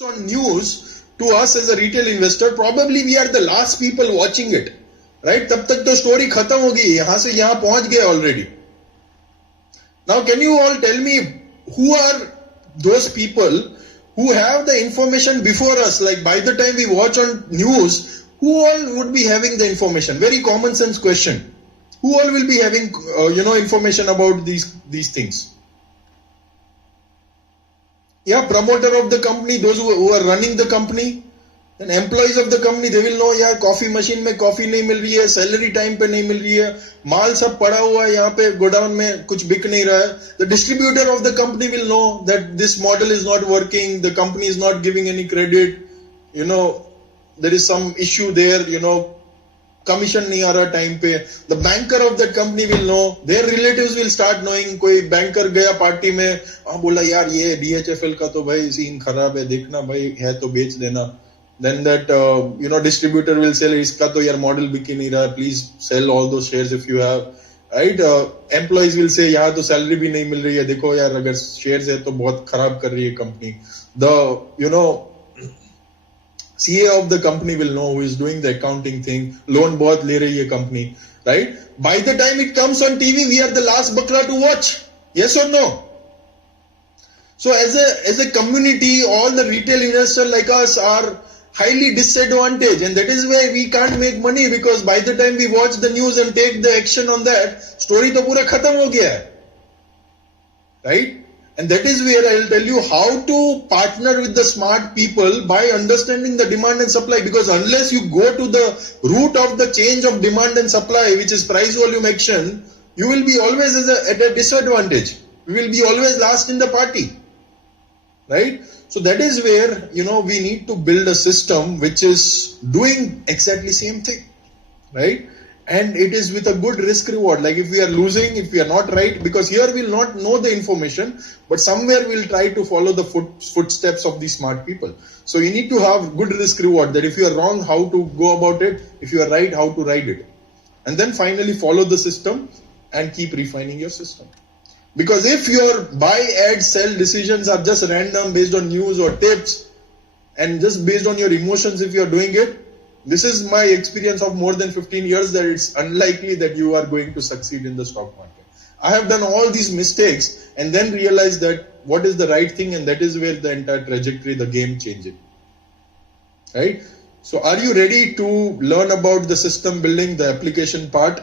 on news to us as a retail investor, probably we are the last people watching it, right? तब तक तो story खत्म हो गई, यहाँ से यहाँ पहुंच गए already. Now, can you all tell me who are those people who have the information before us? Like by the time we watch on news, who all would be having the information? Very common sense question. Who all will be having, information about these things? Yeah, promoter of the company, those who are running the company, and employees of the company, they will know, यार coffee machine में coffee नहीं मिल रही है, salary time पे नहीं मिल रही है, माल सब पड़ा हुआ है यहाँ पे गोडाउन में, कुछ बिक नहीं रहा है. The distributor of the company will know that this model is not working, the company is not giving any credit, there is some issue there, commission नहीं आ रहा टाइम पे. The banker of that company will know, their relatives will start knowing. कोई banker गया party में, बोला यार ये DHFL का तो भाई सीन खराब है, देखना भाई है तो बेच देना. Then that distributor will sell, इसका तो यार मॉडल बिक ही नहीं रहा है, please sell all those shares if you have, right. Employees will say, यहाँ तो सैलरी भी नहीं मिल रही है, देखो यार अगर शेयर्स है तो बहुत खराब कर रही है company. The CA of the company will know, who is doing the accounting thing, loan बहुत ले रही है company, right? By the time it comes on TV, we are the last bakra to watch. Yes or no? So as a community, all the retail investors like us are highly disadvantaged, and that is why we can't make money, because by the time we watch the news and take the action on that, story तो पूरा खत्म हो गया है, right? And that is where I will tell you how to partner with the smart people by understanding the demand and supply. Because unless you go to the root of the change of demand and supply, which is price volume action, you will be always at a disadvantage. We will be always last in the party, right? So that is where, we need to build a system which is doing exactly same thing, right? And it is with a good risk reward. Like if we are losing, if we are not right, because here we'll not know the information, but somewhere we'll try to follow the footsteps of these smart people. So you need to have good risk reward, that if you are wrong, how to go about it, if you are right, how to ride it. And then finally follow the system and keep refining your system. Because if your buy, add, sell decisions are just random based on news or tips and just based on your emotions, if you are doing it, this is my experience of more than 15 years, that it's unlikely that you are going to succeed in the stock market. I have done all these mistakes and then realized that what is the right thing, and that is where the entire trajectory, the game changes. Right? So are you ready to learn about the system building, the application part?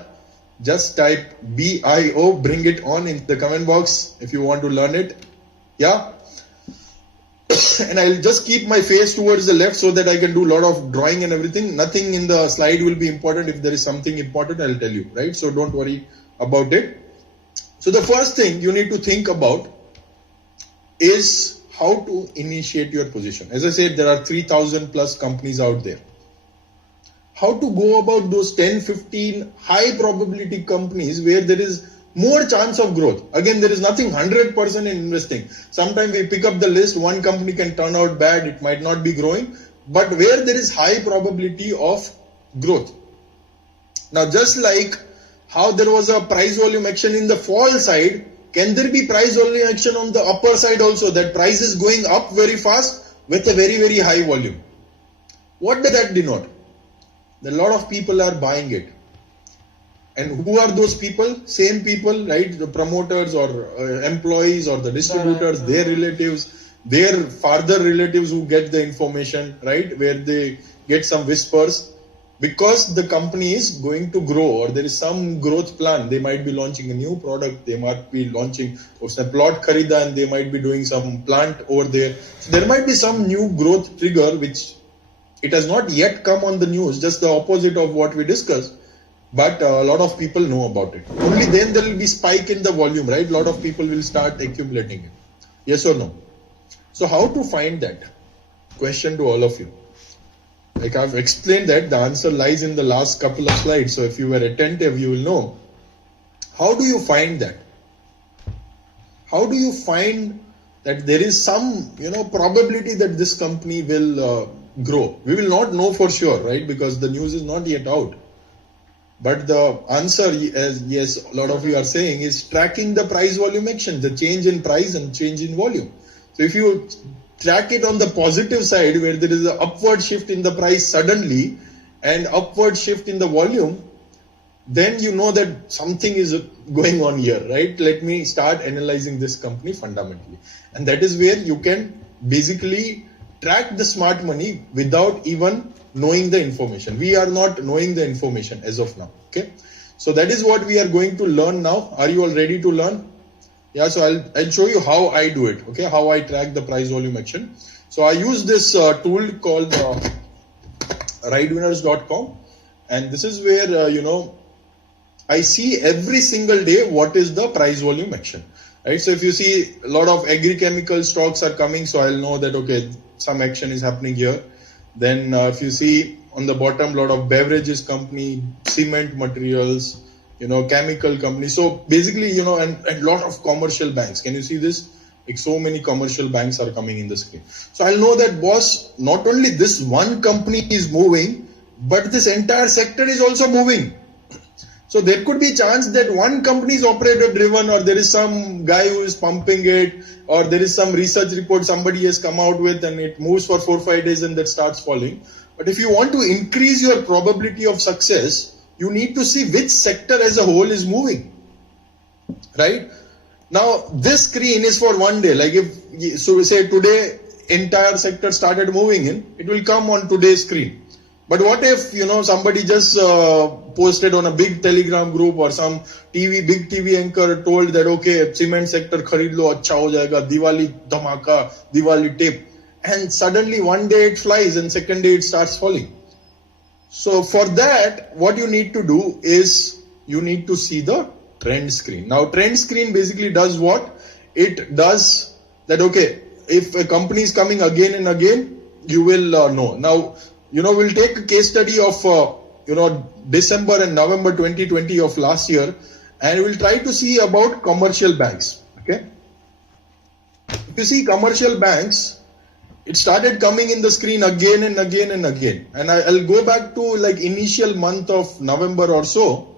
Just type BIO, bring it on in the comment box if you want to learn it. Yeah? And I'll just keep my face towards the left so that I can do a lot of drawing and everything. Nothing in the slide will be important. If there is something important, I'll tell you, right? So don't worry about it. So the first thing you need to think about is how to initiate your position. As I said, there are 3,000 plus companies out there. How to go about those 10, 15 high probability companies where there is more chance of growth. Again, there is nothing 100% in investing. Sometimes we pick up the list, one company can turn out bad, it might not be growing, but where there is high probability of growth. Now, just like how there was a price volume action in the fall side, can there be price volume action on the upper side also, that price is going up very fast with a very, very high volume? What does that denote? That a lot of people are buying it. And who are those people? Same people, right? The promoters or employees or the distributors, their relatives, their farther relatives who get the information, right? Where they get some whispers. Because the company is going to grow, or there is some growth plan. They might be launching a new product. They might be launching a plot kharida, and they might be doing some plant over there. So there might be some new growth trigger which it has not yet come on the news, just the opposite of what we discussed. But a lot of people know about it. Only then there will be spike in the volume, right? A lot of people will start accumulating it. Yes or no? So how to find that? Question to all of you. Like I've explained that, the answer lies in the last couple of slides. So if you were attentive, you will know. How do you find that? How do you find that there is some, probability that this company will grow? We will not know for sure, right? Because the news is not yet out. But the answer, as yes, a lot of you are saying, is tracking the price volume action, the change in price and change in volume. So if you track it on the positive side where there is an upward shift in the price suddenly and upward shift in the volume, then you know that something is going on here, right? Let me start analyzing this company fundamentally. And that is where you can basically track the smart money without even knowing the information. We are not knowing the information as of now, okay? So that is what we are going to learn now. Are you all ready to learn? Yeah, so I'll show you how I do it, okay? How I track the price volume action. So I use this tool called ridewinners.com, and this is where, I see every single day what is the price volume action, right? So if you see a lot of agri-chemical stocks are coming, so I'll know that, okay, some action is happening here. Then if you see on the bottom, a lot of beverages company, cement materials, chemical companies. So basically, and a lot of commercial banks. Can you see this? Like so many commercial banks are coming in the screen. So I'll know that, boss, not only this one company is moving, but this entire sector is also moving. So there could be a chance that one company is operator driven, or there is some guy who is pumping it, or there is some research report somebody has come out with and it moves for 4-5 days and that starts falling. But if you want to increase your probability of success, you need to see which sector as a whole is moving, right? Now this screen is for one day. Like so we say today entire sector started moving in, it will come on today's screen. But what if, somebody just posted on a big Telegram group or some big TV anchor told that, okay, cement sector kharid lo, acha ho jayega, Diwali dhamaka, Diwali tape. And suddenly one day it flies and second day it starts falling. So for that, what you need to do is you need to see the trend screen. Now trend screen basically does what? It does that, okay, if a company is coming again and again, you will know. Now, we'll take a case study of, December and November 2020 of last year, and we'll try to see about commercial banks, okay? If you see commercial banks, it started coming in the screen again and again and again. And I'll go back to like initial month of November or so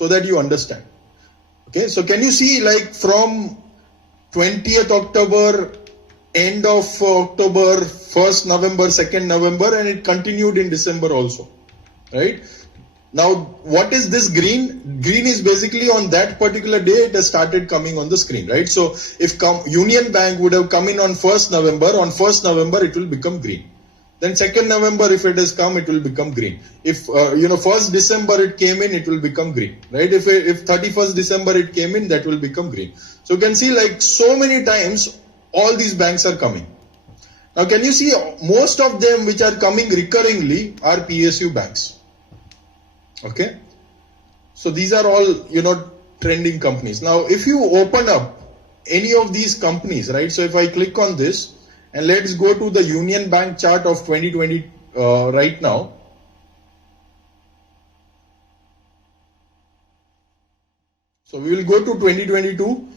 that you understand. Okay, so can you see like from 20th October, end of October, 1st November, 2nd November, and it continued in December also, right? Now, what is this green? Green is basically on that particular day, it has started coming on the screen, right? So if Union Bank would have come in on 1st November, on 1st November, it will become green. Then 2nd November, if it has come, it will become green. If, 1st December it came in, it will become green, right? If 31st December it came in, that will become green. So you can see like so many times, all these banks are coming. Now, can you see most of them which are coming recurringly are PSU banks? Okay. So these are all, trending companies. Now, if you open up any of these companies, right? So if I click on this and let's go to the Union Bank chart of 2020 right now. So we will go to 2022.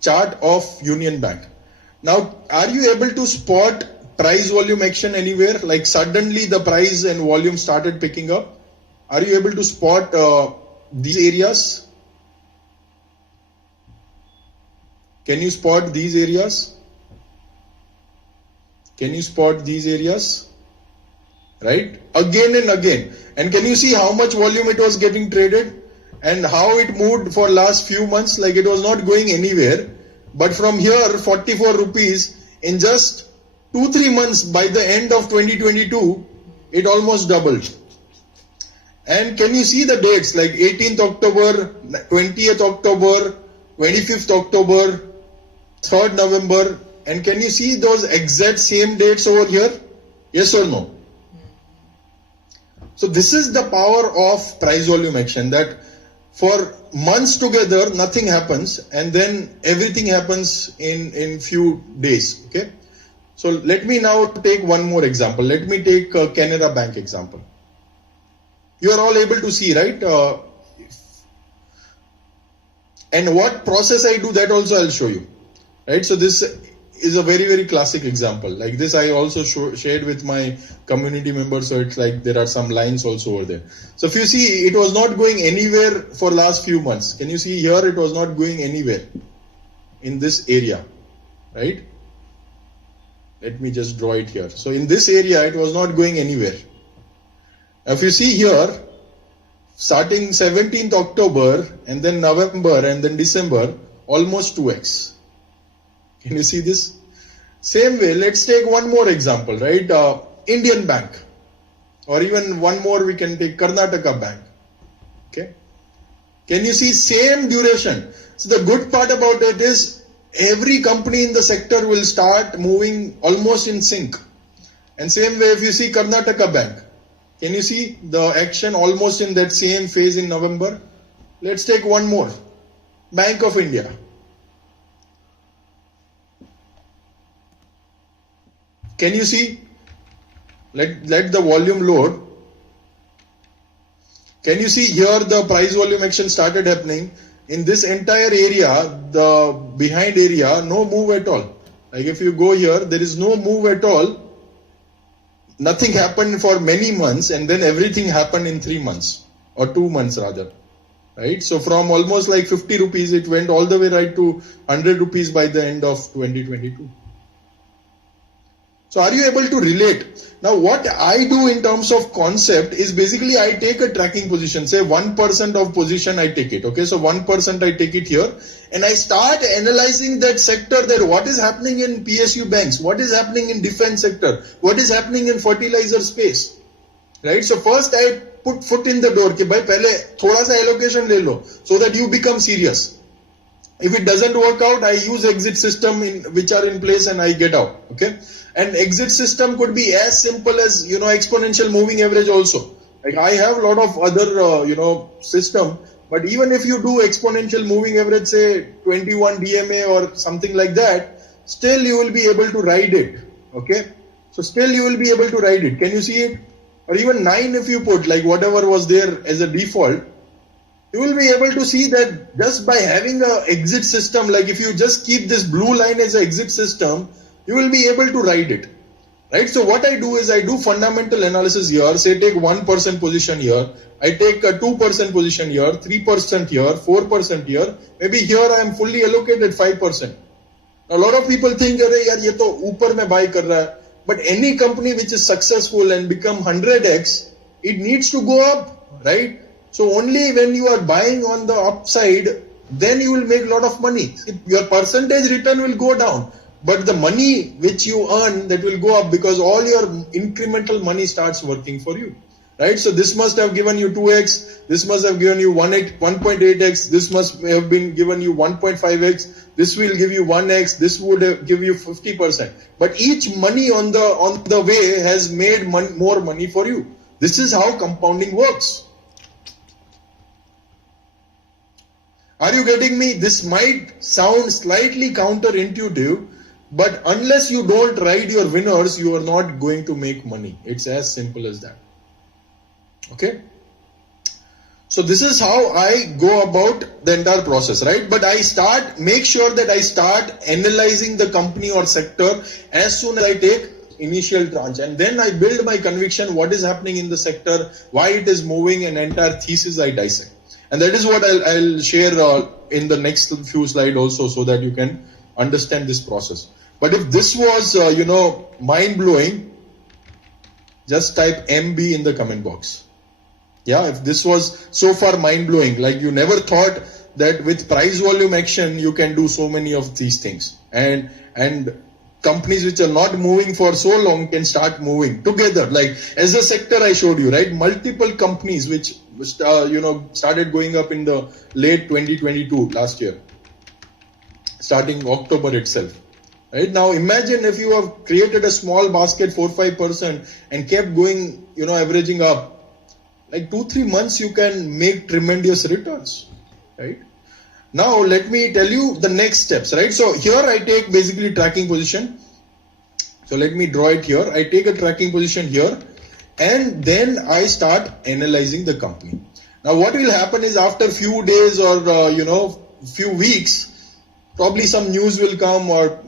Chart of Union Bank. Now, are you able to spot price volume action anywhere? Like suddenly the price and volume started picking up. Are you able to spot these areas? Can you spot these areas? Can you spot these areas? Right? Again and again. And can you see how much volume it was getting traded? And how it moved for last few months, like it was not going anywhere. But from here, 44 rupees, in just 2-3 months, by the end of 2022, it almost doubled. And can you see the dates, like 18th October, 20th October, 25th October, 3rd November, and can you see those exact same dates over here? Yes or no? So this is the power of price volume action, that for months together, nothing happens, and then everything happens in few days, okay? So let me now take one more example. Let me take Canara Bank example. You are all able to see, right? And what process I do, that also I'll show you, right? So this is a very, very classic example. Like this I also shared with my community members, so it's like there are some lines also over there. So if you see, it was not going anywhere for last few months. Can you see here, it was not going anywhere in this area, right? Let me just draw it here. So in this area, it was not going anywhere. If you see here, starting 17th October and then November and then December, almost 2x. Can you see this? Same way, let's take one more example, right? Indian Bank, or even one more we can take Karnataka Bank. Okay. Can you see same duration? So the good part about it is every company in the sector will start moving almost in sync. And same way if you see Karnataka Bank, can you see the action almost in that same phase in November? Let's take one more. Bank of India. Can you see? Let the volume load. Can you see here the price volume action started happening? In this entire area, the behind area, no move at all. Like if you go here, there is no move at all. Nothing happened for many months and then everything happened in 3 months or 2 months rather. Right? So from almost like 50 rupees, it went all the way right to 100 rupees by the end of 2022. So are you able to relate? Now what I do in terms of concept is basically I take a tracking position, say 1% of position I take it. Okay, so 1% I take it here and I start analyzing that sector, that what is happening in PSU banks, what is happening in defense sector, what is happening in fertilizer space. Right? So first I put foot in the door कि भाई पहले थोड़ा सा allocation ले लो so that you become serious. If it doesn't work out, I use exit system which are in place and I get out. Okay. And exit system could be as simple as, exponential moving average also. Like I have a lot of other, system, but even if you do exponential moving average, say 21 DMA or something like that, still you will be able to ride it. Okay. So still you will be able to ride it. Can you see it? Or even 9 if you put, like whatever was there as a default, you will be able to see that just by having a exit system, like if you just keep this blue line as an exit system, you will be able to ride it, right? So what I do is I do fundamental analysis here, say take 1% position here, I take a 2% position here, 3% here, 4% here, maybe here I am fully allocated 5%. Now, a lot of people think, "Arey yaar, ye to upar mein buy kar raha hai." But any company which is successful and become 100x, it needs to go up, right? So only when you are buying on the upside, then you will make a lot of money. Your percentage return will go down. But the money which you earn, that will go up because all your incremental money starts working for you, right? So this must have given you 2x, this must have given you 1.8x, this must have been given you 1.5x, this will give you 1x, this would give you 50%. But each money on the way has made more money for you. This is how compounding works. Are you getting me? This might sound slightly counterintuitive, but unless you don't ride your winners, you are not going to make money. It's as simple as that. Okay? So this is how I go about the entire process, right? But make sure that I start analyzing the company or sector as soon as I take initial tranche. And then I build my conviction, what is happening in the sector, why it is moving, and entire thesis I dissect. And that is what I'll share in the next few slides also, so that you can understand this process. But if this was, mind-blowing, just type MB in the comment box. Yeah, if this was so far mind-blowing, like you never thought that with price volume action, you can do so many of these things. And companies which are not moving for so long can start moving together. Like as a sector I showed you, right? Multiple companies which, started going up in the late 2022 last year, starting October itself. Right now, imagine if you have created a small basket 4-5% and kept going, averaging up. Like 2-3 months, you can make tremendous returns, right? Now, let me tell you the next steps, right? So here I take basically tracking position. So let me draw it here. I take a tracking position here and then I start analyzing the company. Now, what will happen is after few days or, few weeks, probably some news will come or,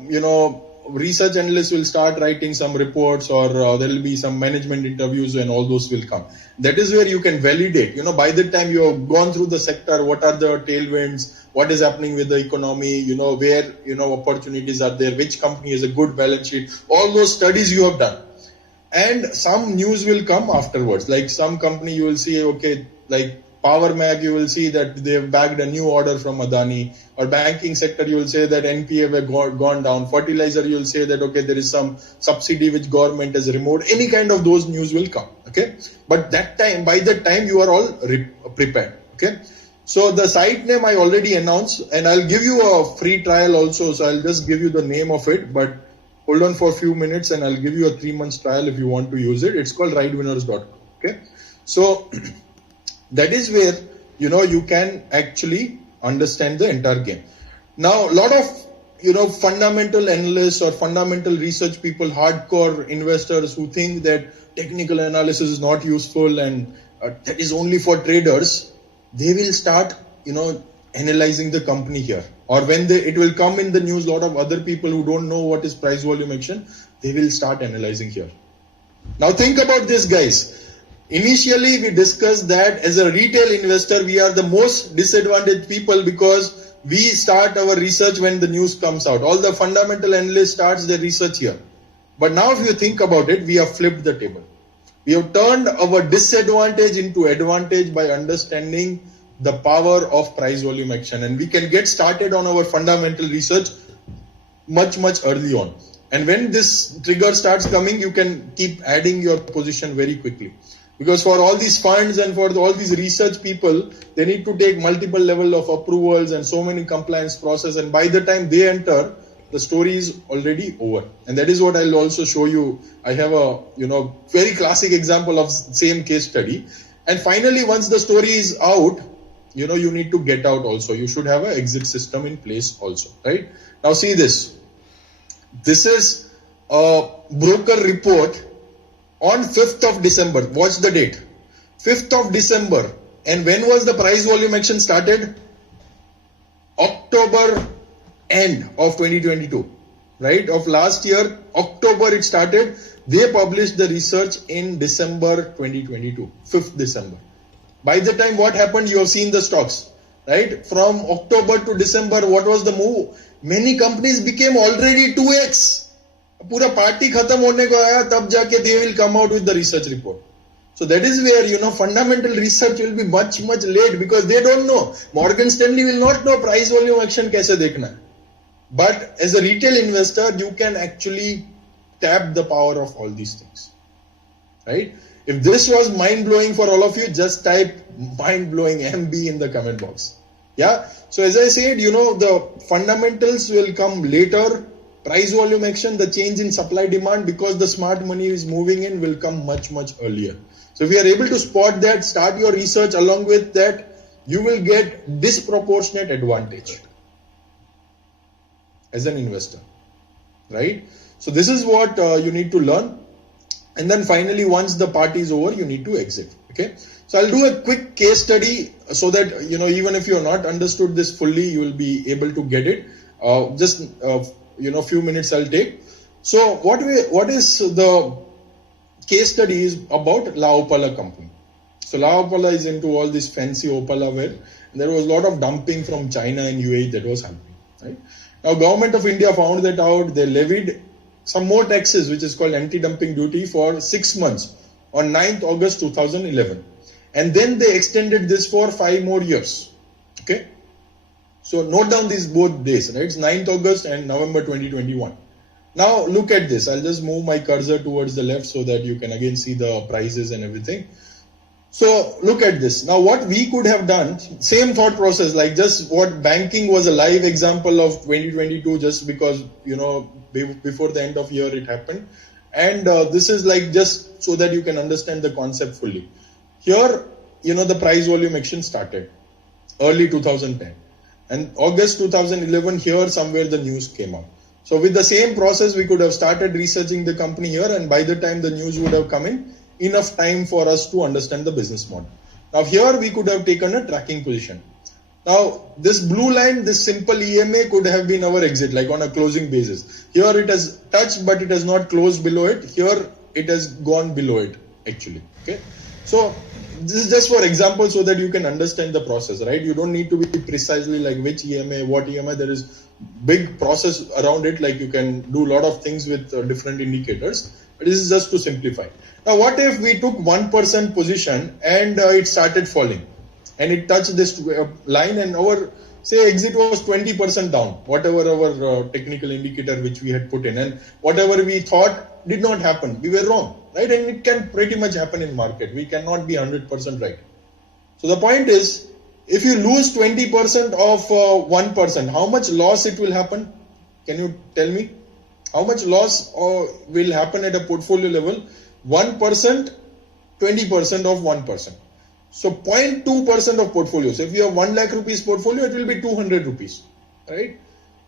research analysts will start writing some reports, or there will be some management interviews, and all those will come. That is where you can validate, by the time you have gone through the sector, what are the tailwinds, what is happening with the economy, where, opportunities are there, which company has a good balance sheet, all those studies you have done. And some news will come afterwards, like some company you will see, okay, like Power Mag, you will see that they have bagged a new order from Adani, or banking sector, you will say that NPA have gone down. Fertilizer, you will say that, okay, there is some subsidy which government has removed. Any kind of those news will come, okay? But by that time, you are all prepared, okay? So the site name I already announced, and I'll give you a free trial also. So I'll just give you the name of it, but hold on for a few minutes and I'll give you a 3 months trial if you want to use it. It's called ridewinners.com, okay? So that is where, you can actually understand the entire game. Now, a lot of, fundamental analysts or fundamental research people, hardcore investors who think that technical analysis is not useful and that is only for traders, they will start, analyzing the company here. Or when it will come in the news, a lot of other people who don't know what is price volume action, they will start analyzing here. Now think about this, guys. Initially, we discussed that as a retail investor, we are the most disadvantaged people because we start our research when the news comes out. All the fundamental analysts starts their research here. But now if you think about it, we have flipped the table. We have turned our disadvantage into advantage by understanding the power of price volume action. And we can get started on our fundamental research much, much early on. And when this trigger starts coming, you can keep adding your position very quickly. Because for all these funds and for all these research people, they need to take multiple level of approvals and so many compliance process. And by the time they enter, the story is already over. And that is what I'll also show you. I have a, very classic example of same case study. And finally, once the story is out, you need to get out also. You should have an exit system in place also, right? Now see this. This is a broker report on 5th of December. Watch the date. 5th of December. And when was the price volume action started? October end of 2022. Right? Of last year, October it started. They published the research in December 2022. 5th December. By the time what happened, you have seen the stocks. Right? From October to December, what was the move? Many companies became already 2x. पूरा party खत्म होने को आया तब जाके they will come out with the research report. So that is where fundamental research will be much late because they don't know. Morgan Stanley will not know price volume action कैसे देखना है. But as a retail investor, you can actually tap the power of all these things, right? If this was mind blowing for all of you, just type mind blowing MB in the comment box. Yeah. So as I said, the fundamentals will come later. Price volume action, the change in supply demand because the smart money is moving in will come much earlier. So if you are able to spot that, start your research along with that, you will get disproportionate advantage as an investor, right? So this is what you need to learn. And then finally, once the party is over, you need to exit, okay? So I'll do a quick case study so that, even if you have not understood this fully, you will be able to get it. Few minutes I'll take. So what is the case study is about La Opala company. So La Opala is into all this fancy Opala wear. And there was a lot of dumping from China and UAE that was happening, right? Now government of India found that out. They levied some more taxes, which is called anti-dumping duty for 6 months on 9th August 2011. And then they extended this for 5 more years, okay? So note down these both days, right? It's 9th August and November 2021. Now look at this. I'll just move my cursor towards the left so that you can again see the prices and everything. So look at this. Now what we could have done, same thought process, like just what banking was a live example of 2022 just because, before the end of year it happened. And this is like just so that you can understand the concept fully. Here, the price volume action started early 2010. And August 2011, here somewhere the news came out. So with the same process, we could have started researching the company here, and by the time the news would have come in, enough time for us to understand the business model. Now here we could have taken a tracking position. Now, this blue line, this simple EMA could have been our exit, like on a closing basis. Here it has touched, but it has not closed below it. Here it has gone below it, actually. Okay. So this is just for example, so that you can understand the process, right? You don't need to be precisely like which EMA, what EMA. There is big process around it. Like you can do a lot of things with different indicators. But this is just to simplify. Now, what if we took 1% position and it started falling? And it touched this line, and our say exit was 20% down, whatever our technical indicator which we had put in, and whatever we thought did not happen. We were wrong, right? And it can pretty much happen in market. We cannot be 100% right. So the point is, if you lose 20% of 1%, how much loss it will happen? Can you tell me? How much loss will happen at a portfolio level? 1%, 20% of 1%. So 0.2% of portfolio. So if you have 1 lakh rupees portfolio, it will be 200 rupees, right?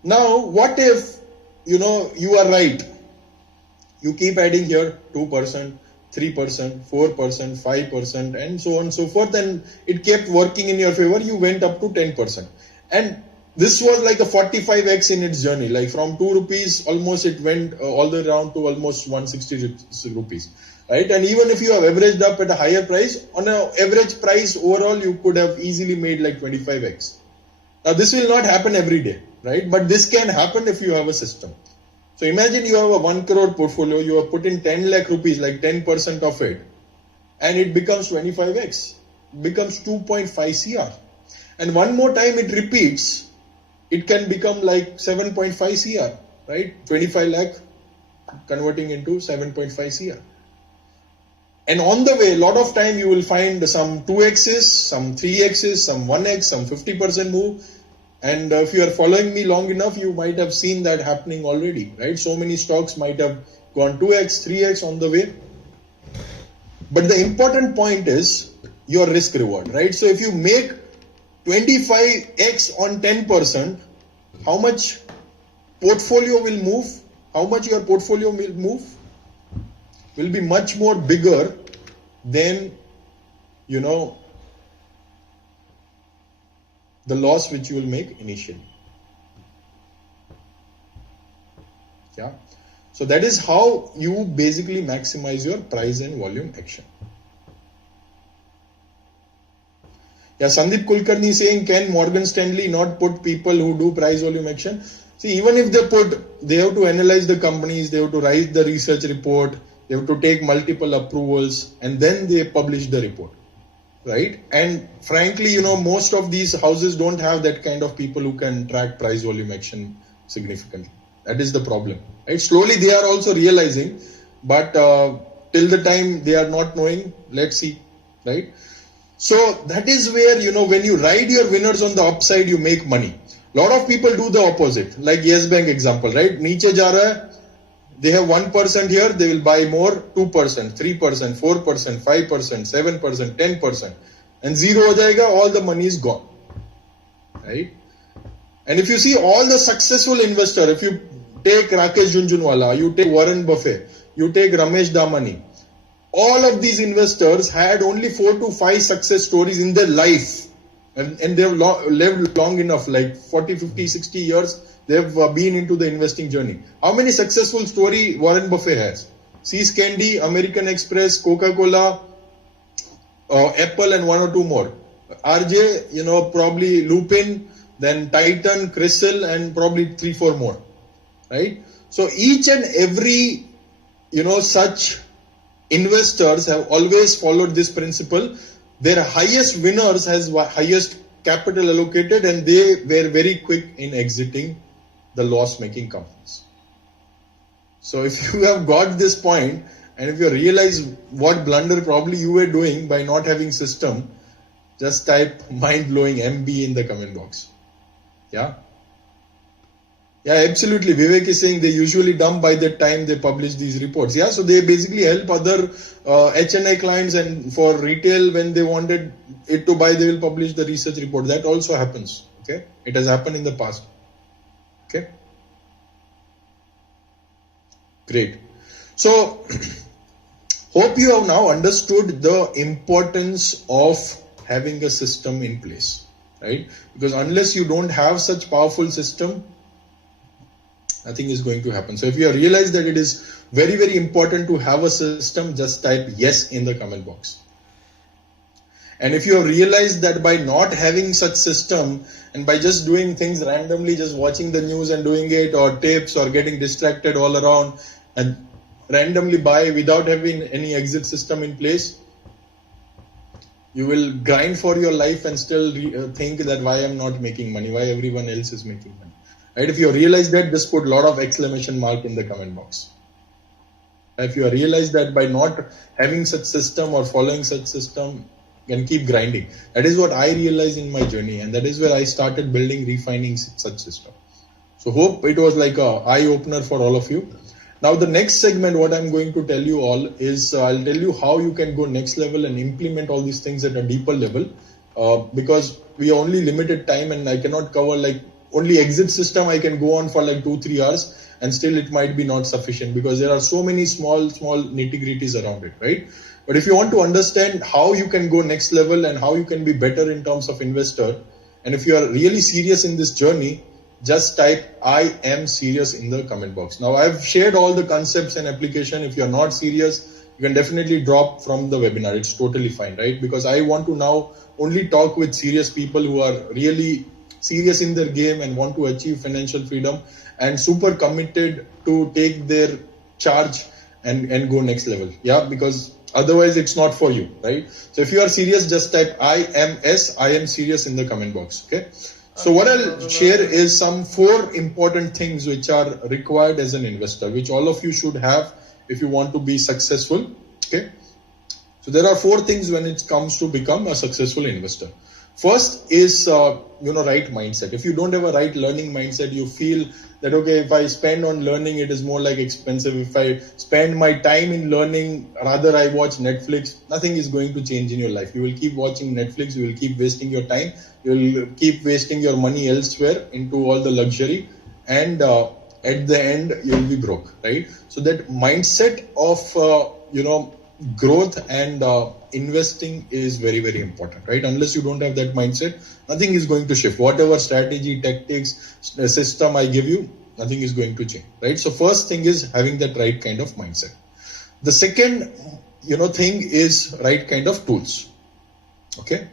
Now, what if, you are right? You keep adding here 2%, 3%, 4%, 5%, and so on and so forth, and it kept working in your favor. You went up to 10%. And this was like a 45x in its journey. Like from 2 rupees, almost it went all the way around to almost 160 rupees. Right? And even if you have averaged up at a higher price, on an average price overall, you could have easily made like 25x. Now, this will not happen every day, right? But this can happen if you have a system. So imagine you have a 1 crore portfolio, you have put in 10 lakh rupees, like 10% of it, and it becomes 25x, becomes 2.5 CR. And one more time it repeats, it can become like 7.5 CR, right? 25 lakh converting into 7.5 CR. And on the way, a lot of time you will find some 2x's, some 3x's, some 1x, some 50% move. And if you are following me long enough, you might have seen that happening already, right? So many stocks might have gone 2x, 3x on the way. But the important point is your risk reward, right? So if you make 25x on 10%, how much portfolio will move? How much your portfolio will move? Will be much more bigger than, the loss which you will make initially. Yeah. So that is how you basically maximize your price and volume action. Yeah, Sandeep Kulkarni saying, can Morgan Stanley not put people who do price volume action? See, even if they have to analyze the companies, they have to write the research report, they have to take multiple approvals, and then they publish the report, right? And frankly, most of these houses don't have that kind of people who can track price volume action significantly. That is the problem, right? Slowly they are also realizing, but till the time they are not knowing, let's see, right? So that is where, when you ride your winners on the upside, you make money. A lot of people do the opposite, like Yes Bank example, right? Niche ja raha hai, they have 1% here, they will buy more, 2%, 3%, 4%, 5%, 7%, 10%, and zero ho jayega, all the money is gone, right? And if you see all the successful investor, if you take Rakesh Jhunjhunwala, you take Warren Buffett, you take Ramesh Damani, all of these investors had only 4 to 5 success stories in their life, and they have lived long enough, like 40, 50, 60 years. They've been into the investing journey. How many successful story Warren Buffett has? See's Candy, American Express, Coca-Cola, Apple, and 1 or 2 more. RJ, probably Lupin, then Titan, Crystal, and probably 3, 4 more, right? So each and every, such investors have always followed this principle. Their highest winners has highest capital allocated, and they were very quick in exiting the loss-making companies. So if you have got this point, and if you realize what blunder probably you were doing by not having system, just type mind-blowing MB in the comment box. Yeah? Yeah, absolutely. Vivek is saying they usually dump by the time they publish these reports. Yeah, so they basically help other HNI clients, and for retail, when they wanted it to buy, they will publish the research report. That also happens. Okay, it has happened in the past. Okay, great. So, hope you have now understood the importance of having a system in place. right? Because unless you don't have such powerful system, nothing is going to happen. So if you realize that it is very, very important to have a system, just type yes in the comment box. And if you have realized that by not having such system and by just doing things randomly, just watching the news and doing it, or tips, or getting distracted all around and randomly buy without having any exit system in place, you will grind for your life and still think that why I'm not making money, why everyone else is making money. Right? If you realize that, just put a lot of exclamation mark in the comment box. If you realize that by not having such system or following such system, you can keep grinding. That is what I realized in my journey, and that is where I started building, refining such system. So hope it was like a eye opener for all of you. Now the next segment, what I'm going to tell you all is I'll tell you how you can go next level and implement all these things at a deeper level, because we are only limited time and I cannot cover like only exit system. I can go on for like 2-3 hours and still it might be not sufficient because there are so many small nitty-gritties around it, right? But if you want to understand how you can go next level and how you can be better in terms of investor, and if you are really serious in this journey, just type I am serious in the comment box. Now I've shared all the concepts and application. If you're not serious, you can definitely drop from the webinar. It's totally fine, right? Because I want to now only talk with serious people who are really serious in their game and want to achieve financial freedom and super committed to take their charge and go next level. Yeah, because otherwise it's not for you, right? So if you are serious, just type I am serious in the comment box. Okay. So what I'll share is some 4 important things which are required as an investor, which all of you should have if you want to be successful. Okay. So there are 4 things when it comes to become a successful investor. First is, right mindset. If you don't have a right learning mindset, you feel that, okay, if I spend on learning, it is more like expensive. If I spend my time in learning, rather I watch Netflix, nothing is going to change in your life. You will keep watching Netflix, you will keep wasting your time, you will keep wasting your money elsewhere into all the luxury, and at the end, you will be broke, right? So that mindset of, growth and investing is very, very important, right? Unless you don't have that mindset, nothing is going to shift. Whatever strategy, tactics, system I give you, nothing is going to change, right? So first thing is having that right kind of mindset. The second, thing is right kind of tools. Okay.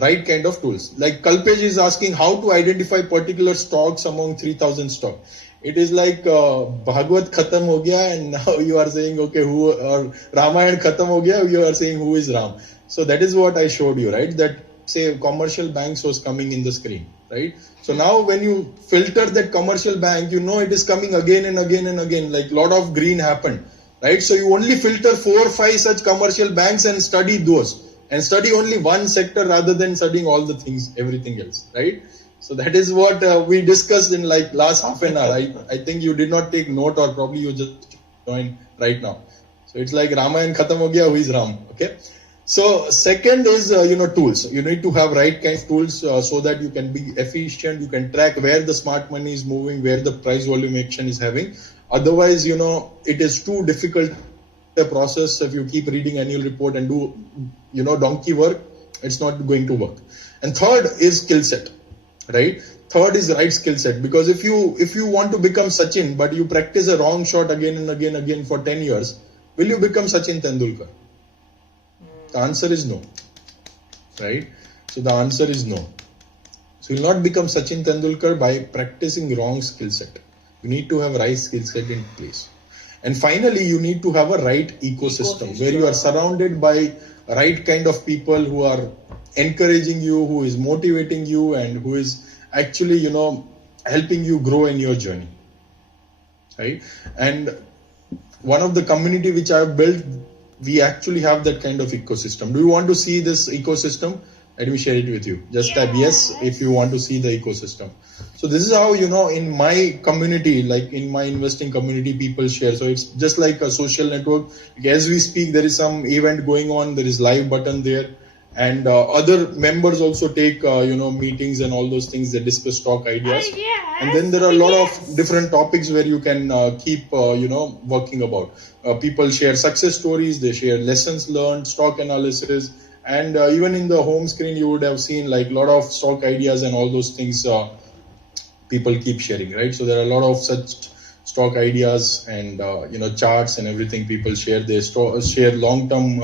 Right kind of tools. Like Kalpesh is asking how to identify particular stocks among 3,000 stocks. It is like Bhagavad khatam ho gaya and now you are saying, okay, who, or Ramayana khatam ho gaya, you are saying who is Ram. So that is what I showed you, right? That say commercial banks was coming in the screen, right? So now when you filter that commercial bank, it is coming again and again and again, like lot of green happened, right? So you only filter 4 or 5 such commercial banks and study those. And study only one sector rather than studying all the things, everything else, right? So that is what we discussed in like last half an hour. I think you did not take note, or probably you just joined right now. So it's like Rama and Khatam ho gaya, who is Ram, okay? So second is, tools. You need to have right kind of tools so that you can be efficient. You can track where the smart money is moving, where the price volume action is having. Otherwise, it is too difficult a process. If you keep reading annual report and do donkey work, it's not going to work. And third is skill set, right? Third is right skill set, because if you want to become Sachin but you practice a wrong shot again and again for 10 years, will you become Sachin Tendulkar? The answer is no, right? So the answer is no. So you will not become Sachin Tendulkar by practicing wrong skill set. You need to have right skill set in place. And finally, you need to have a right ecosystem where you are surrounded by right kind of people who are encouraging you, who is motivating you, and who is actually, helping you grow in your journey, right? And one of the community which I have built, we actually have that kind of ecosystem. Do you want to see this ecosystem? Let me share it with you. Just type yes if you want to see the ecosystem. So this is how, in my community, like in my investing community, people share. So it's just like a social network. As we speak, there is some event going on. There is live button there. And other members also take, meetings and all those things. They discuss stock ideas. And then there are a lot of different topics where you can keep, working about. People share success stories. They share lessons learned, stock analysis, And even in the home screen, you would have seen like a lot of stock ideas and all those things people keep sharing, right? So there are a lot of such stock ideas and charts and everything. People share their share long-term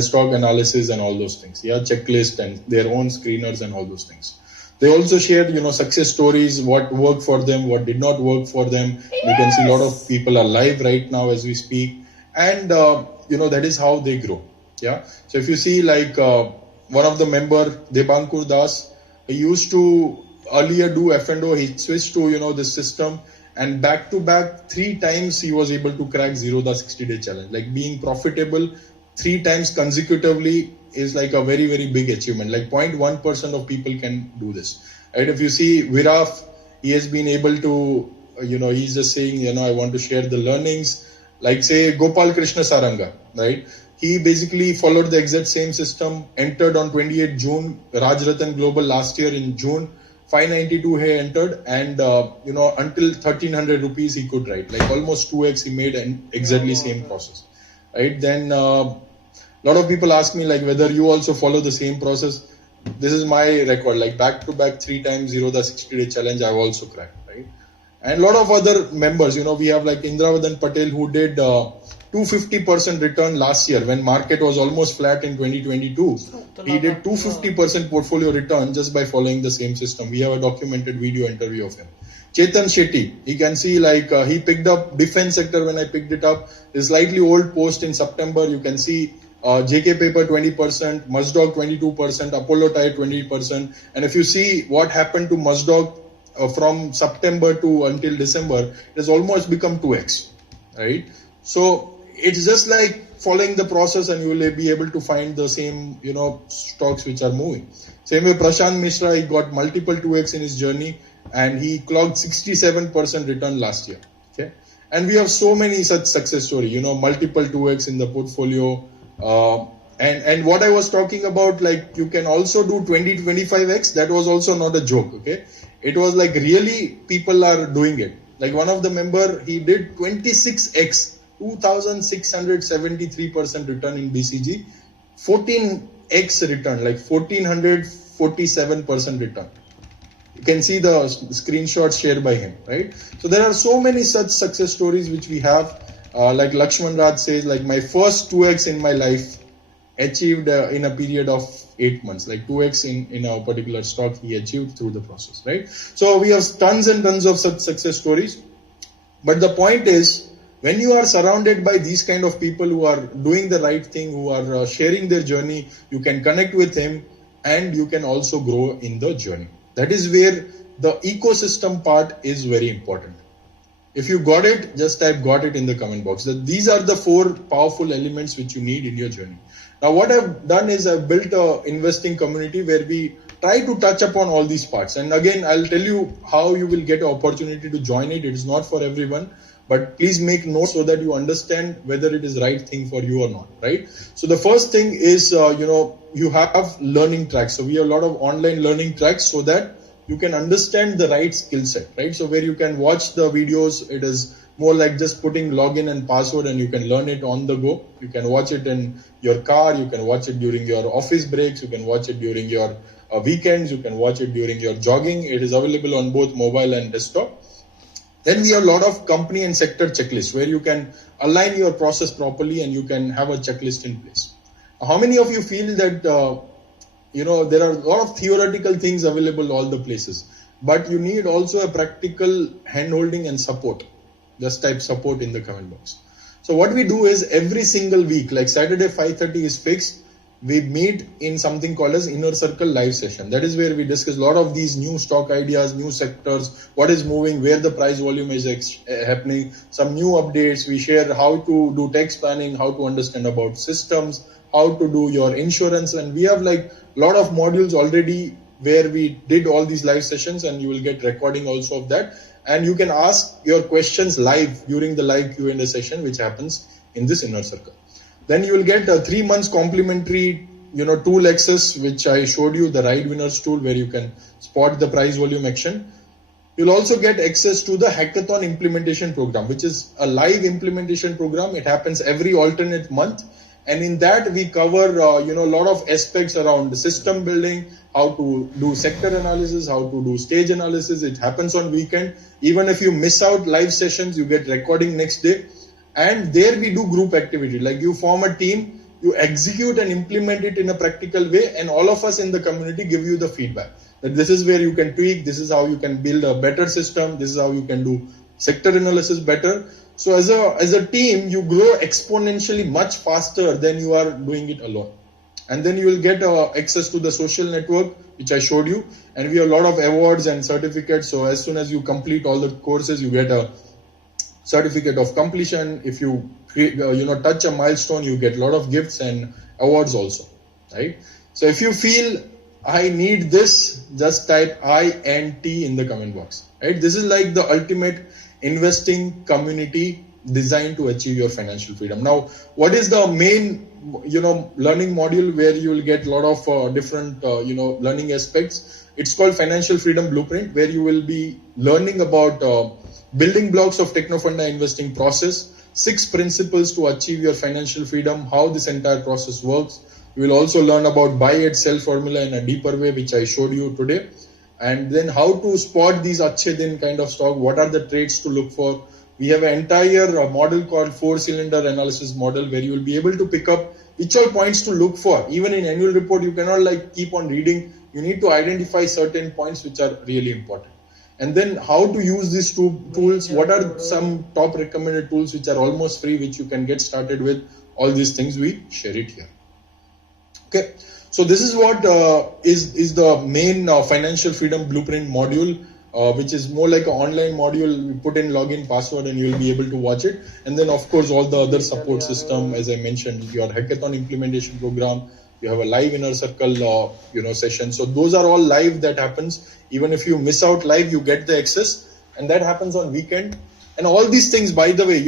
stock analysis and all those things. Yeah, checklist and their own screeners and all those things. They also shared, success stories, what worked for them, what did not work for them. You can see a lot of people are live right now as we speak. And, that is how they grow. Yeah. So if you see like one of the member, Debankur Das, he used to earlier do F&O. He switched to, this system. And back to back, 3 times he was able to crack Zero the 60-day challenge. Like being profitable 3 times consecutively is like a very, very big achievement. Like 0.1% of people can do this. Right? If you see Viraf, he has been able to, he's just saying, I want to share the learnings. Like say Gopal Krishna Saranga, right? He basically followed the exact same system, entered on 28 June, Rajratan Global last year in June. 592 he entered, and until 1300 rupees he could write, like almost 2x he made, and exactly same process, right? Then a lot of people ask me like whether you also follow the same process. This is my record, like back to back 3 times Zero the 60-day challenge I've also cracked, right? And a lot of other members, we have like Indravadan Patel who did 250% return last year when market was almost flat in 2022. He did 250% portfolio return just by following the same system. We have a documented video interview of him. Chetan Shetty, you can see like he picked up defense sector when I picked it up. This slightly old post in September. You can see JK Paper 20%, Mazdog 22%, Apollo Tyre 20%. And if you see what happened to Mazdog from September to until December, it has almost become 2x, right? So it's just like following the process and you will be able to find the same, stocks which are moving. Same way Prashant Mishra, he got multiple 2x in his journey and he clocked 67% return last year. Okay. And we have so many such success stories, multiple 2x in the portfolio. And what I was talking about, like you can also do 20-25x. That was also not a joke. Okay. It was like really people are doing it. Like one of the member, he did 26x. 2,673% return in BCG, 14x return, like 1,447% return. You can see the screenshots shared by him, right? So there are so many such success stories which we have. Like Lakshman Raj says, like my first 2x in my life achieved in a period of 8 months, like 2x in a particular stock he achieved through the process, right? So we have tons and tons of such success stories. But the point is, when you are surrounded by these kind of people who are doing the right thing, who are sharing their journey, you can connect with him and you can also grow in the journey. That is where the ecosystem part is very important. If you got it, just type got it in the comment box. These are the 4 powerful elements which you need in your journey. Now what I've done is I've built an investing community where we try to touch upon all these parts. And again, I'll tell you how you will get an opportunity to join it. It is not for everyone. But please make notes so that you understand whether it is right thing for you or not, right? So the first thing is, you have learning tracks. So we have a lot of online learning tracks so that you can understand the right skill set, right? So where you can watch the videos, it is more like just putting login and password and you can learn it on the go. You can watch it in your car. You can watch it during your office breaks. You can watch it during your weekends. You can watch it during your jogging. It is available on both mobile and desktop. Then we have a lot of company and sector checklists where you can align your process properly and you can have a checklist in place. How many of you feel that, there are a lot of theoretical things available all the places, but you need also a practical hand-holding and support. Just type support in the comment box. So what we do is every single week, like Saturday 5:30 is fixed. We meet in something called as Inner Circle live session. That is where we discuss a lot of these new stock ideas, new sectors, what is moving, where the price volume is happening, some new updates. We share how to do tax planning, how to understand about systems, how to do your insurance. And we have like a lot of modules already where we did all these live sessions, and you will get recording also of that. And you can ask your questions live during the live Q&A session, which happens in this Inner Circle. Then you will get a 3 months complimentary, tool access, which I showed you, the Ride Winners tool, where you can spot the price volume action. You'll also get access to the Hackathon implementation program, which is a live implementation program. It happens every alternate month. And in that we cover a lot of aspects around the system building, how to do sector analysis, how to do stage analysis. It happens on weekend. Even if you miss out live sessions, you get recording next day. And there we do group activity, like you form a team, you execute and implement it in a practical way, and all of us in the community give you the feedback that this is where you can tweak, this is how you can build a better system, this is how you can do sector analysis better. So as a team, you grow exponentially much faster than you are doing it alone. And then you will get access to the social network, which I showed you. And we have a lot of awards and certificates. So as soon as you complete all the courses, you get a certificate of completion. If you touch a milestone, you get a lot of gifts and awards also, right? So if you feel I need this, just type INT in the comment box, right? This is like the ultimate investing community designed to achieve your financial freedom. Now, what is the main learning module where you will get a lot of different learning aspects? It's called Financial Freedom Blueprint, where you will be learning about building blocks of Technofunda investing process, 6 principles to achieve your financial freedom, how this entire process works. You will also learn about buy and sell formula in a deeper way, which I showed you today. And then how to spot these Achhe Din kind of stock, what are the traits to look for. We have an entire model called 4-cylinder analysis model, where you will be able to pick up which all points to look for. Even in annual report, you cannot keep on reading. You need to identify certain points which are really important. And then how to use these tools, what are some top recommended tools which are almost free, which you can get started with. All these things we share it here. Okay, so this is what is the main Financial Freedom Blueprint module, which is more like an online module. You put in login password and you will be able to watch it. And then of course all the other support system, as I mentioned, your hackathon implementation program, you have a live inner circle session. So those are all live, that happens. Even if you miss out live, you get the access, and that happens on weekend. And all these things, by the way,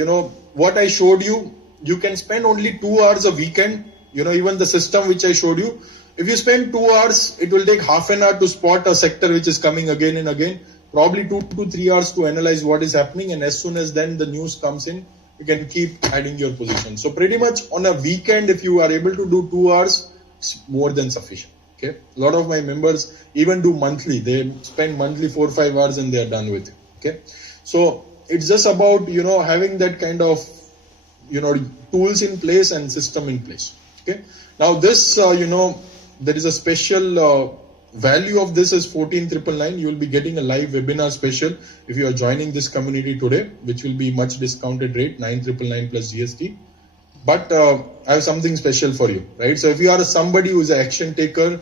what I showed you, you can spend only 2 hours a weekend. Even the system which I showed you, if you spend 2 hours, it will take half an hour to spot a sector which is coming again and again, probably 2 to 3 hours to analyze what is happening. And as soon as then the news comes in, you can keep adding your position. So pretty much on a weekend, if you are able to do 2 hours, it's more than sufficient. Okay. A lot of my members even do monthly. They spend monthly 4 or 5 hours and they are done with it. Okay. So it's just about, having that kind of, tools in place and system in place. Okay. Now this, there is a special value of this is 14,999. You will be getting a live webinar special if you are joining this community today, which will be much discounted rate, 9,999 plus GST. But I have something special for you, right? So if you are somebody who is an action taker,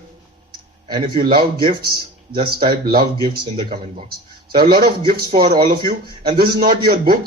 and if you love gifts, just type love gifts in the comment box. So I have a lot of gifts for all of you. And this is not your book.